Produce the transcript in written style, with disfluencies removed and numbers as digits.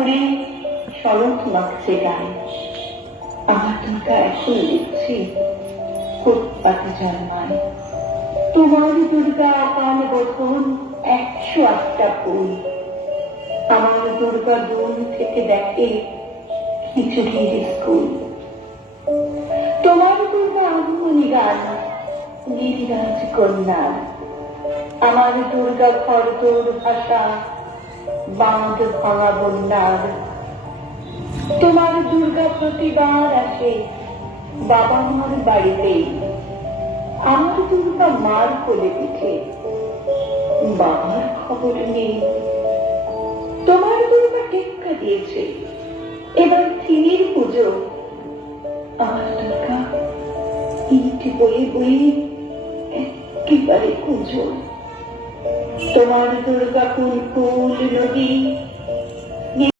ধরে শরৎ মাখছে গায়ে। আমার দুর্গা এখন লিখছে ফুটপাতে জন্মায়। তোমার দুর্গা আকাল বধন 108টা ফুল। আমার দুর্গা দূর থেকে দেখে খিচুড়ির স্কুল। তোমার দুর্গা আগমনী গান গিরিরাজ কন্যা। আমার দুর্গা খড়দৌড় ভাষা বাঁধ ভাঙা বন্যার। তোমার দুর্গা প্রতিবার আসে বাবা মার বাড়িতে। আমার দুর্গা মার কোলে পিঠে, বাবার খবর নেই। তোমার দুর্গা টেক্কা দিয়েছে এবার থিনির পুজো। আমার দুর্গা ইট বয়ে বয়ে একেবারে কুঁজো। তোমার দুর্গা ফুল ফুল নদী